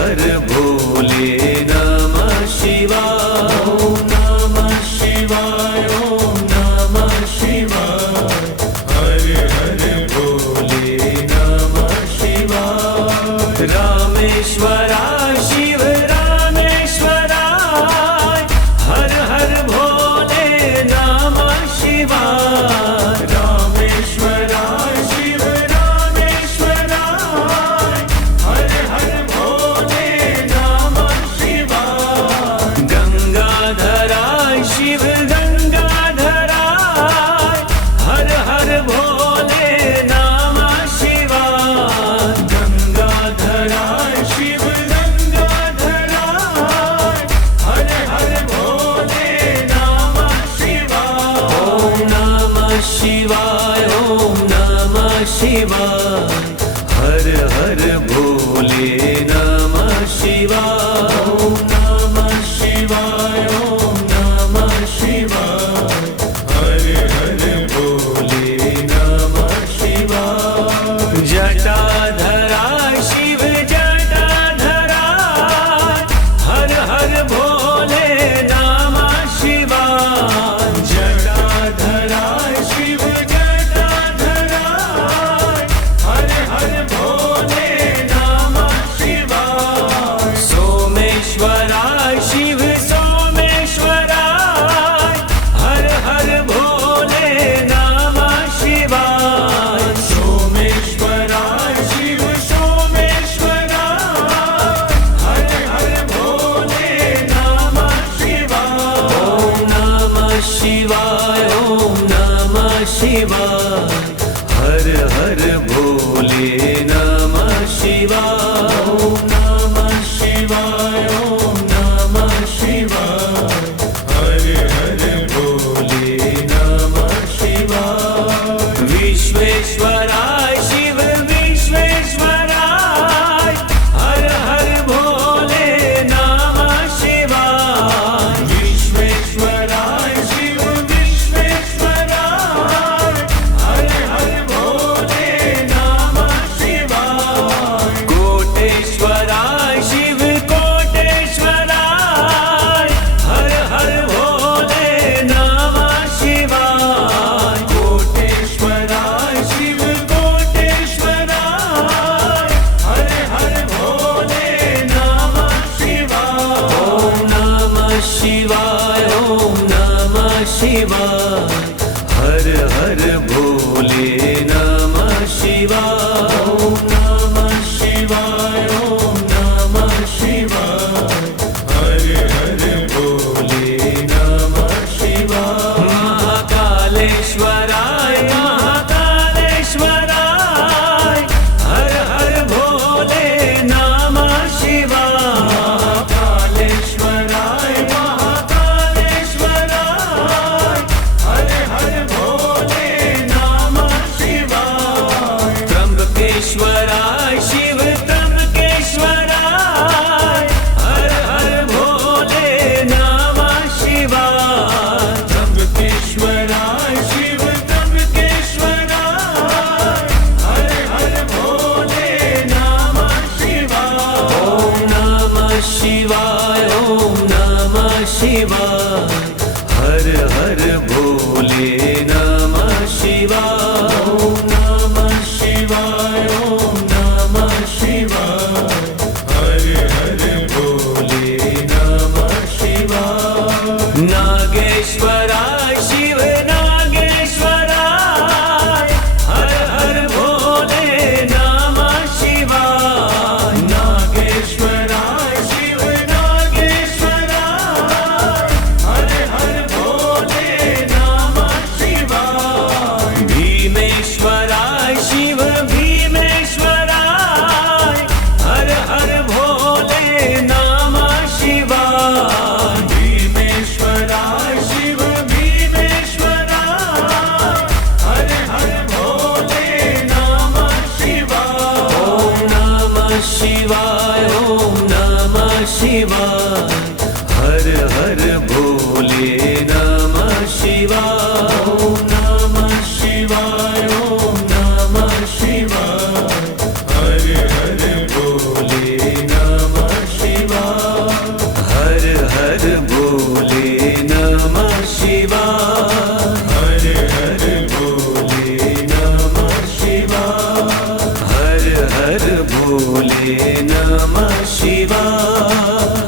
हर भोले नमः शिवाय। ओम नमः शिवाय, ओम नमः शिवाय। हर हर भोले नमः शिवाय। रामेश्वराय शिव रामेश्वराय, हर हर भोले नमः शिवाय। रामेश्वराय शिव रामेश्वराय, हर हर भोले नमः शिवाय। गंगाधराय शिव गंगाधराय, हर हर भोले नमः शिवाय। गंगाधराय शिव गंगाधराय, हर हर भोले नमः शिवाय। ओम नमः शिवाय, ओम नमः शिवाय। हर हर भोले नमः शिवाय। ओम नमः शिवाय, ओम नमः शिवाय। हर हर भोले नमः शिवाय। जटाधराय शिव जटाधराय, हर हर भोले नमः शिवाय। जटाधराय शिव जटाधराय, हर हर भोले नमः शिवाय। सोमेश्वराय शिव सोमेश्वराय, हर हर भोले नमः शिवाय। सोमेश्वराय शिव सोमेश्वराय, हर हर भोले नमः शिवाय। ओम नमः शिवाय, ओम नमः शिवाय। हर हर भोले नमः शिवाय। ओम नमः शिवाय, ओम नमः शिवाय। हर हर भोले नमः शिवाय। विश्वेश्वराय शिव विश्वेश्वराय, हर हर भोले नमः शिवाय। विश्वेश्वराय शिव विश्वेश्वराय, हर हर भोले नमः शिवाय। कोटेश्वराय शिव कोटेश्वराय, हर हर भोले नमः शिवाय। कोटेश्वराय शिव कोटेश्वराय, हर हर भोले नमः शिवाय। ओम नमः शिवाय, ओम नमः शिवाय। हर हर भोले नमः शिवाय। ओम नमः शिवाय, ओम नमः शिवाय। हर हर भोले नमः शिवाय। महाकालेश्वराय महाकालेश्वराय, हर हर भोले नमः शिवाय। महाकालेश्वराय महाकालेश्वराय, हर हर भोले नमः शिवाय। त्र्यंबकेश्वराय शिव त्र्यंबकेश्वराय, हर हर भोले नमः शिवाय। त्र्यंबकेश्वराय शिव त्र्यंबकेश्वराय, हर हर भोले नमः शिवाय। ओम नमः शिवाय, ओम नमः शिवाय। हर हर भोले नमः शिवाय। ओम नमः शिवाय, ओम नमः शिवाय। हर हर भोले नमः शिवाय। नागेश्वराय शिव नागेश्वराय, हर हर भोले नमः शिवाय। नागेश्वराय शिव नागेश्वराय, हर हर भोले नमः शिवाय। भीमेश्वराय शिव भीमेश्वराय, हर हर भोले नमः शिवाय। भीमेश्वराय शिव भीमेश्वराय, हर हर भोले नमः शिवाय। ओम नमः शिवाय, ओम नमः शिवाय। हर हर भोले नमः शिवाय। ओम नमः शिवाय, ओम नमः शिवाय। हर हर भोले नमः शिवाय हर हर भोले नमः शिवाय हर हर भोले नमः शिवाय